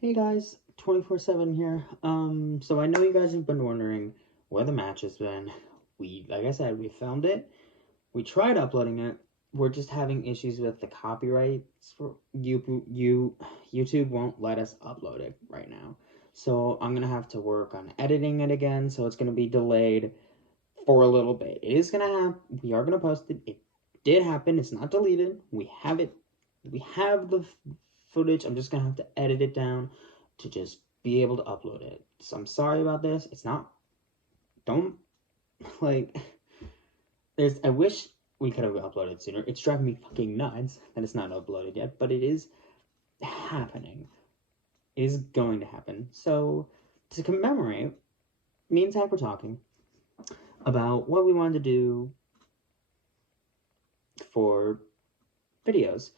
Hey guys, 24/7 here. So I know you guys have been wondering where the match has been. Like I said, we filmed it. We tried uploading it. We're just having issues with the copyrights. YouTube won't let us upload it right now. So I'm gonna have to work on editing it again. So it's gonna be delayed for a little bit. It is gonna happen. We are gonna post it. It did happen. It's not deleted. We have it. We have the footage. I'm just gonna have to edit it down to just be able to upload it. So I'm sorry about this. It's not. Don't like. There's. I wish we could have uploaded sooner. It's driving me fucking nuts that it's not uploaded yet, but it is happening. It is going to happen. So to commemorate, me and Zach were talking about what we wanted to do for videos.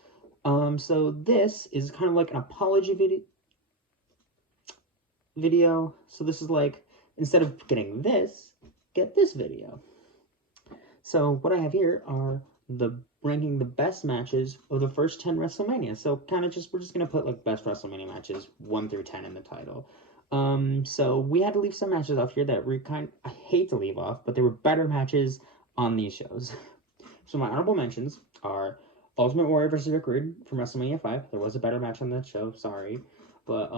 So this is kind of like an apology video. So this is like, instead of getting this, get this video. So what I have here are the ranking the best matches of the first 10 WrestleMania. So kind of just, we're just going to put like best WrestleMania matches 1 through 10 in the title. So we had to leave some matches off here that I hate to leave off, but there were better matches on these shows. So my honorable mentions are Ultimate Warrior versus Rick Rude from WrestleMania 5. There was a better match on that show, sorry. But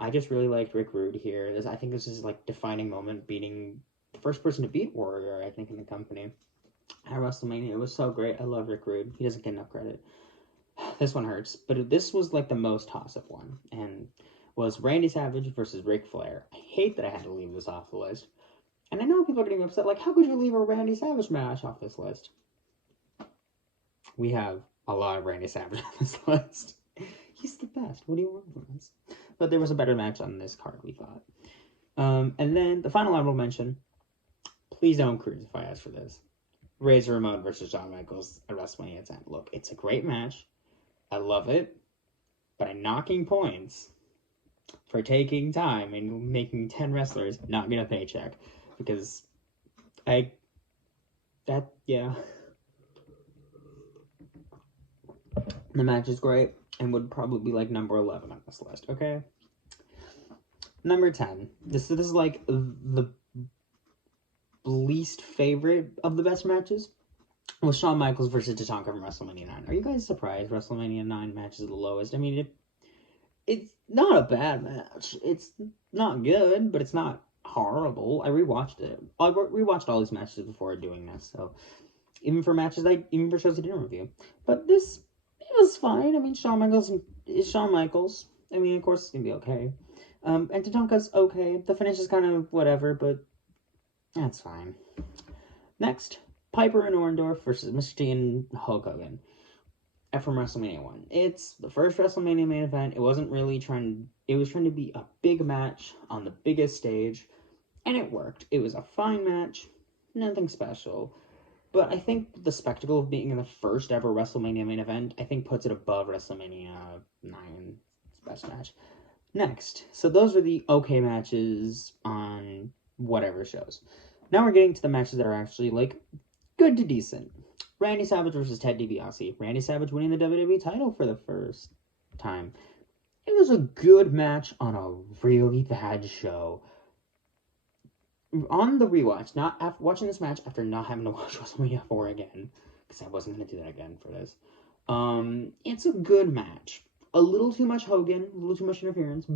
I just really liked Rick Rude here. I think this is like defining moment, beating the first person to beat Warrior, I think, in the company at WrestleMania. It was so great. I love Rick Rude. He doesn't get enough credit. This one hurts, but this was like the most toss-up one, and was Randy Savage versus Ric Flair. I hate that I had to leave this off the list. And I know people are getting upset, like, how could you leave a Randy Savage match off this list? We have a lot of Randy Savage on this list. He's the best. What do you want from us? But there was a better match on this card, we thought. And then the final honorable mention. Please don't crucify us for this. Razor Ramon versus Shawn Michaels at WrestleMania 10. Look, it's a great match. I love it. But I'm knocking points for taking time and making 10 wrestlers not get a paycheck. Because yeah. The match is great and would probably be like number 11 on this list, okay? Number 10. This is like the least favorite of the best matches. Was Shawn Michaels versus Tatanka from WrestleMania 9. Are you guys surprised WrestleMania 9 match is the lowest? I mean, it's not a bad match. It's not good, but it's not horrible. I rewatched it. I rewatched all these matches before doing this, so even for shows I didn't review. But this, it was fine. I mean, Shawn Michaels is Shawn Michaels. I mean, of course, it's gonna be okay. And Tatanka's okay. The finish is kind of whatever, but that's fine. Next, Piper and Orndorff versus Mr. T and Hulk Hogan from WrestleMania 1. It's the first WrestleMania main event. It wasn't really it was trying to be a big match on the biggest stage, and it worked. It was a fine match, nothing special. But I think the spectacle of being in the first ever WrestleMania main event, I think puts it above WrestleMania 9's best match. Next, so those were the okay matches on whatever shows. Now we're getting to the matches that are actually, like, good to decent. Randy Savage versus Ted DiBiase. Randy Savage winning the WWE title for the first time. It was a good match on a really bad show. On the rewatch, not after watching this match after not having to watch WrestleMania 4 again, because I wasn't going to do that again for this. It's a good match. A little too much Hogan, a little too much interference,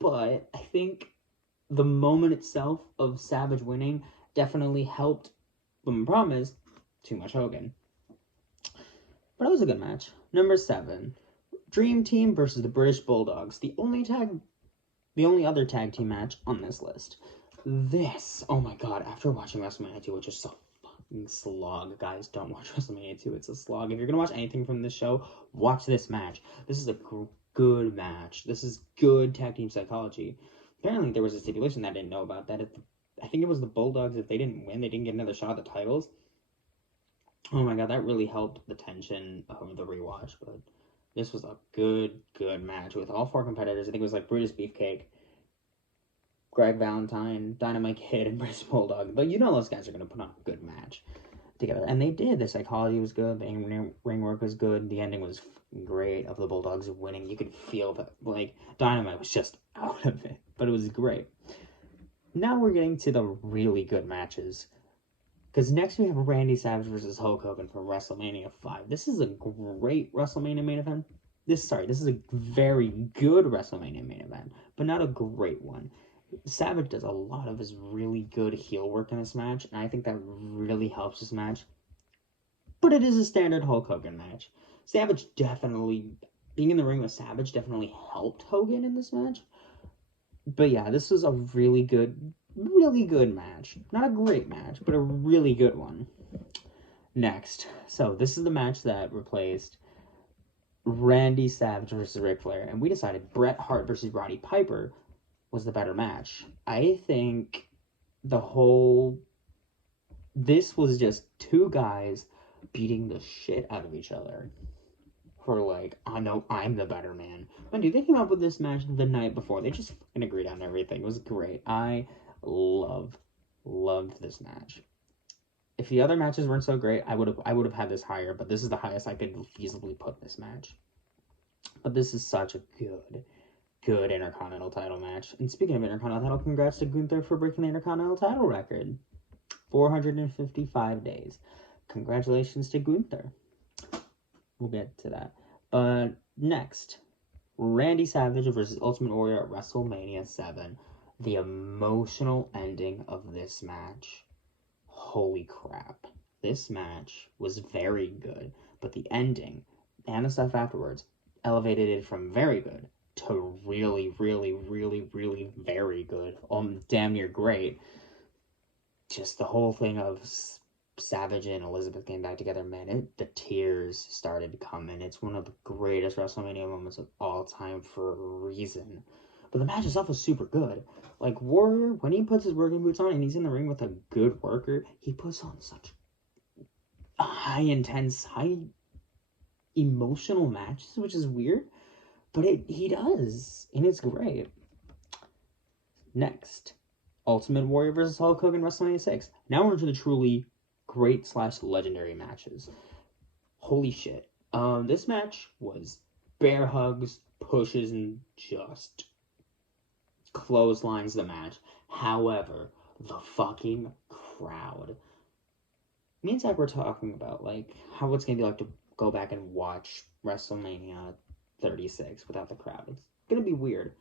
but I think the moment itself of Savage winning definitely helped. But my problem is, too much Hogan. But it was a good match. Number 7, Dream Team versus the British Bulldogs. The only other tag team match on this list. This, oh my god, after watching WrestleMania 2, which is so fucking slog, guys, don't watch WrestleMania 2, it's a slog. If you're gonna watch anything from this show, watch this match. This is a good match. This is good tag team psychology. Apparently there was a stipulation that I didn't know about, that I think it was the Bulldogs, if they didn't win, they didn't get another shot at the titles. Oh my god, that really helped the tension of the rewatch, but this was a good match with all 4 competitors. I think it was like Brutus Beefcake, Greg Valentine, Dynamite Kid, and British Bulldog. But you know those guys are going to put on a good match together. And they did. The psychology was good. The ring work was good. The ending was great of the Bulldogs winning. You could feel that, like, Dynamite was just out of it, but it was great. Now we're getting to the really good matches. Because next we have Randy Savage versus Hulk Hogan from WrestleMania 5. This is a great WrestleMania main event. This is a very good WrestleMania main event, but not a great one. Savage does a lot of his really good heel work in this match, and I think that really helps this match. But it is a standard Hulk Hogan match. Savage definitely, being in the ring with Savage definitely helped Hogan in this match. But yeah, this was a really good match. Not a great match, but a really good one. Next, so this is the match that replaced Randy Savage versus Ric Flair, and we decided Bret Hart versus Roddy Piper was the better match. I think this was just two guys beating the shit out of each other for, like, I know I'm the better man. But dude, they came up with this match the night before. They just fucking agreed on everything. It was great. I loved this match. If the other matches weren't so great, I would have had this higher, but this is the highest I could feasibly put this match. But this is such a good Intercontinental title match. And speaking of Intercontinental title, congrats to Gunther for breaking the Intercontinental title record. 455 days. Congratulations to Gunther. We'll get to that. But next, Randy Savage versus Ultimate Warrior at WrestleMania 7. The emotional ending of this match. Holy crap. This match was very good, but the ending and the stuff afterwards elevated it from very good to really, really, really, really very good. Damn near great. Just the whole thing of Savage and Elizabeth came back together, man, the tears started coming. It's one of the greatest WrestleMania moments of all time for a reason. But the match itself was super good. Like, Warrior, when he puts his working boots on and he's in the ring with a good worker, he puts on such high emotional matches, which is weird. But he does, and it's great. Next, Ultimate Warrior versus Hulk Hogan, WrestleMania 6. Now we're into the truly great / legendary matches. Holy shit. This match was bear hugs, pushes, and just clotheslines the match. However, the fucking crowd. Me and Zach were talking about, like, how it's gonna be like to go back and watch WrestleMania 36 without the crowd. It's gonna be weird.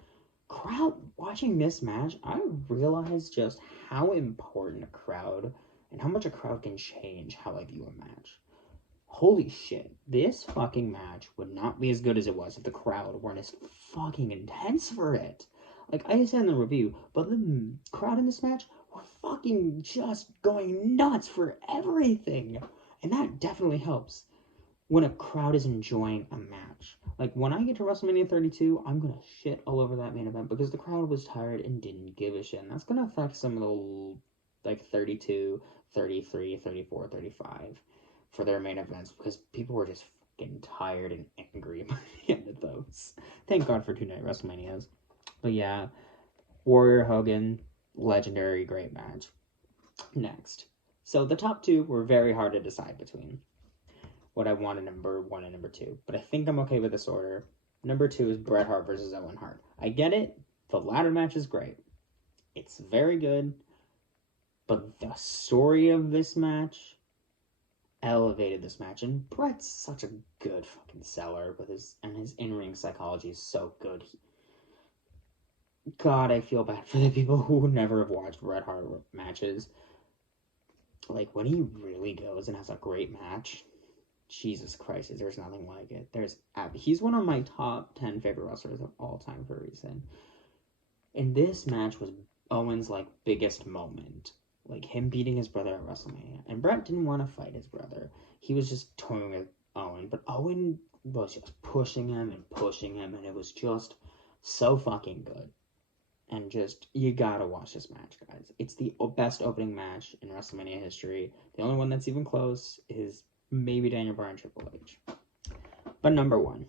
Watching this match, I realized just how important a crowd and how much a crowd can change how I view a match. Holy shit, this fucking match would not be as good as it was if the crowd weren't as fucking intense for it. Like I said in the review, but the crowd in this match were fucking just going nuts for everything. And that definitely helps when a crowd is enjoying a match. Like, when I get to WrestleMania 32, I'm gonna shit all over that main event because the crowd was tired and didn't give a shit. And that's gonna affect some of the, like, 32, 33, 34, 35 for their main events because people were just fucking tired and angry by the end of those. Thank God for 2-night WrestleManias. But yeah, Warrior Hogan, legendary, great match. Next. So the top two were very hard to decide between what I wanted number 1 and number 2. But I think I'm okay with this order. Number 2 is Bret Hart versus Owen Hart. I get it. The ladder match is great. It's very good. But the story of this match elevated this match. And Bret's such a good fucking seller with his in-ring psychology is so good. God, I feel bad for the people who never have watched Bret Hart matches. Like, when he really goes and has a great match, Jesus Christ, there's nothing like it. He's one of my top 10 favorite wrestlers of all time for a reason. And this match was Owen's, like, biggest moment. Like, him beating his brother at WrestleMania. And Bret didn't want to fight his brother. He was just toying with Owen. But Owen was just pushing him, and it was just so fucking good. And just, you gotta watch this match, guys. It's the best opening match in WrestleMania history. The only one that's even close is maybe Daniel Bryan, Triple H. But number 1.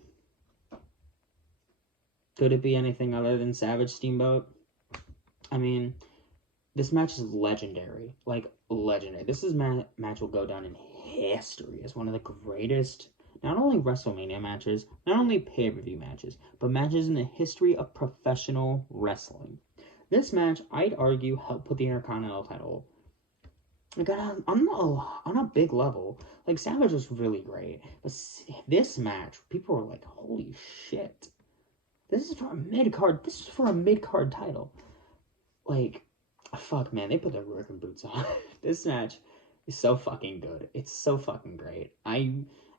Could it be anything other than Savage Steamboat? I mean, this match is legendary. Like, legendary. This match will go down in history as one of the greatest, not only WrestleMania matches, not only pay-per-view matches, but matches in the history of professional wrestling. This match, I'd argue, helped put the Intercontinental title like on a big level. Like, Savage was really great, but this match, people were like, "Holy shit! This is for a mid-card. This is for a mid-card title." Like, fuck, man, they put their working boots on. This match is so fucking good. It's so fucking great.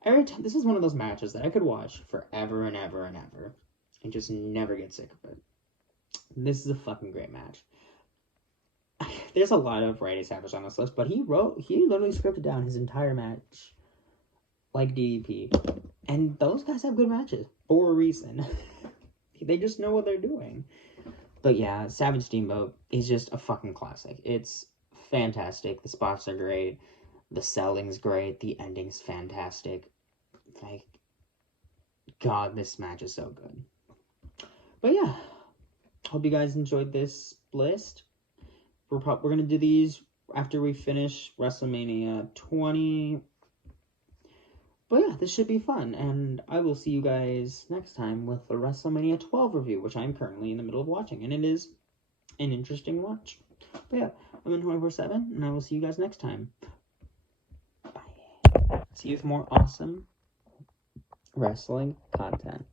Every time, this is one of those matches that I could watch forever and ever and ever, and just never get sick of it. This is a fucking great match. There's a lot of Randy Savage on this list, but he literally scripted down his entire match like DDP. And those guys have good matches for a reason. They just know what they're doing. But yeah, Savage Steamboat is just a fucking classic. It's fantastic. The spots are great. The selling's great. The ending's fantastic. Like, God, this match is so good. But yeah, hope you guys enjoyed this list. We're going to do these after we finish WrestleMania 20. But yeah, this should be fun, and I will see you guys next time with the WrestleMania 12 review, which I'm currently in the middle of watching, and it is an interesting watch. But yeah, I'm in 24/7, and I will see you guys next time. Bye. See you with more awesome wrestling content.